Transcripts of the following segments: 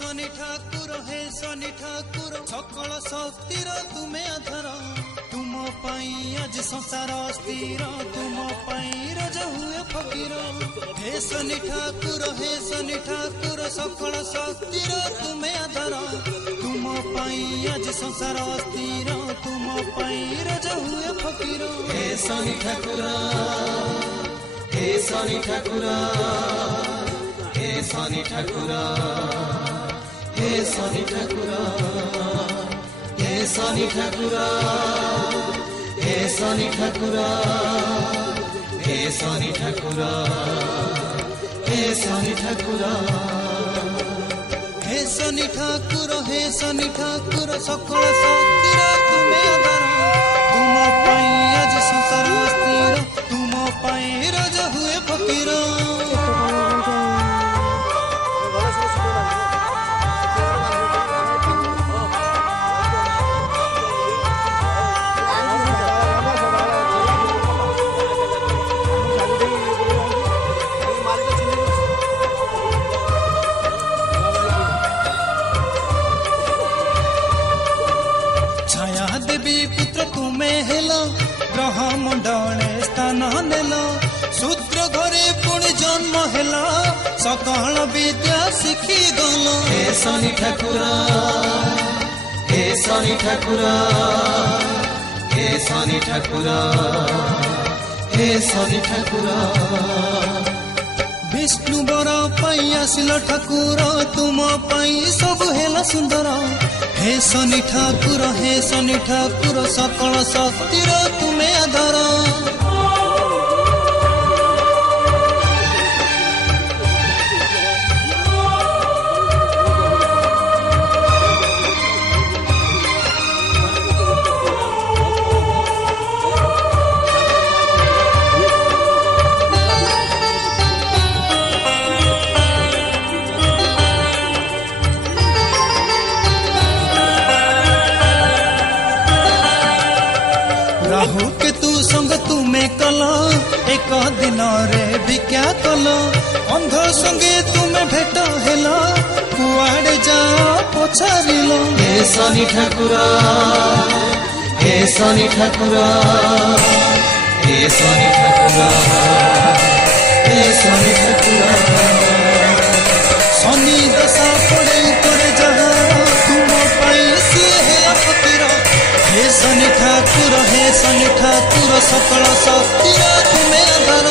शनि ठाकुर सकल शक्तिर तुमे आधार तुम आज संसार स्थिर तुम रज हुए फकीर हे शनि ठाकुर सकल शक्तिर तुमे आधार तुम आज संसार स्थिर तुम रज हुए फकीर हे शनि ठाकुर हे शनि ठाकुर हे शनि ठाकुर हे शनि ठाकुर हे शनि ठाकुर हे शनि ठाकुर हे शनि ठाकुर हे शनि ठाकुर हे शनि ठाकुर हे शनि ठाकुर सकल शक्तिर तुमे आधार तुम आज संसार स्थिर तुम रज हुए फकीर ग्रह मंडले स्थान नेल शूद्र घरे पुणी जन्म हेल सकल विद्या शिखी गल हे शनि ठाकुर हे शनि ठाकुर हे शनि ठाकुर हे शनि ठाकुर विष्णु बर पाई आसिल ठाकुर तुम पाई सब हेला सुंदर हे शनि ठाकुर सकल शक्तिर तुमे आधार राहु केतु संग तुमे कल एक दिन रे भिक्षा कल अंध संगे तुमे भेट हेल कुआड़े जा पचारिल हे शनि ठाकुर हे शनि ठाकुर हे शनि ठाकुर हे शनि ठाकुर शनि दशा पड़े ऊपर जहाँ तुम पाई सी हेला फकीर हे शनि ठाकुर सकल शक्तिर तुमे आधार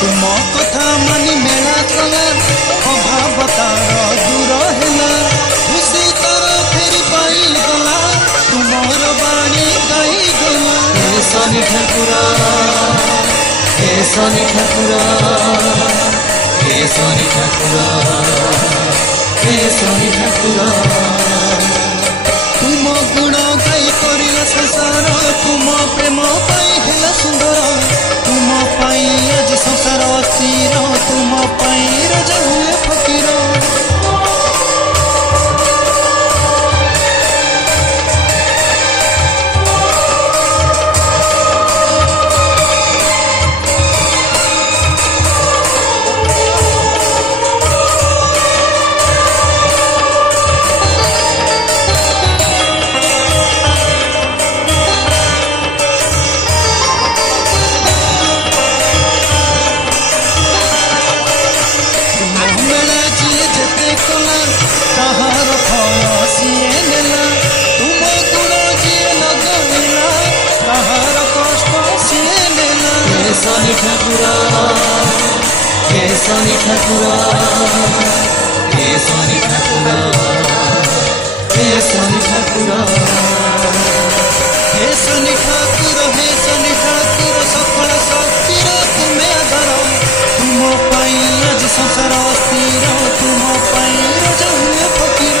तुम कथा मानी मेला कला अभाव तार दूर हेला खुशी तार फेरी पाई गला तुमर बाणी गाई गला हे शनि ठाकुर हे शनि ठाकुर हे शनि ठाकुर हे शनि ठाकुर तुम गुण गाई करिला संसार तुम प्रेम पाई हेला सुंदर तुम पाई आज संसार स्थिर तुम पाई रज हुए फकीर शनि ठाकुर हे शनि ठाकुर हे शनि ठाकुर हे शनि ठाकुर हे शनि ठाकुर सकल शक्तिर तुमे आधार तुम पाई आज संसार स्थिर तुम पाई रज हुए फकीर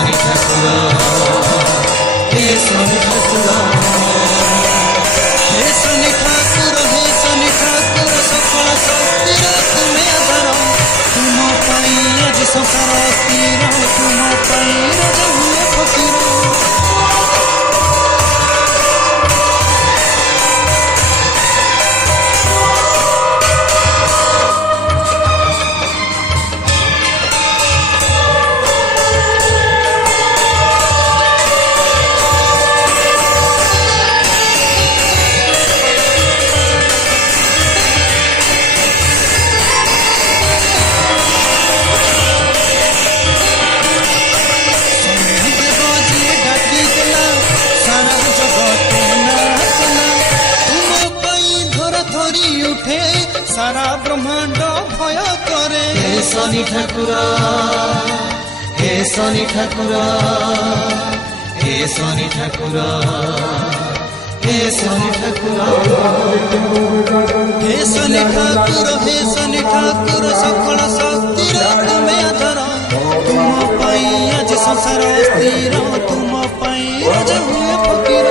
শনি ঠাকুর হে শনি ঠাকুর হে শনি ঠাকুর হে শনি ঠাকুর সকল শক্তির তুমি আধার তুম পাই আজ সংসার স্থির তুম পাই রাজা হুয়ে ফকির सारा ब्रह्मांड भय करे हे शनि ठाकुर हे शनि ठाकुर हे शनि ठाकुर हे शनि ठाकुर हे शनि ठाकुर हे शनि ठाकुर सकल शक्तिर तुमे आधार तुम पाई आज संसार स्थिर तुम पाई राजा हुए फकीर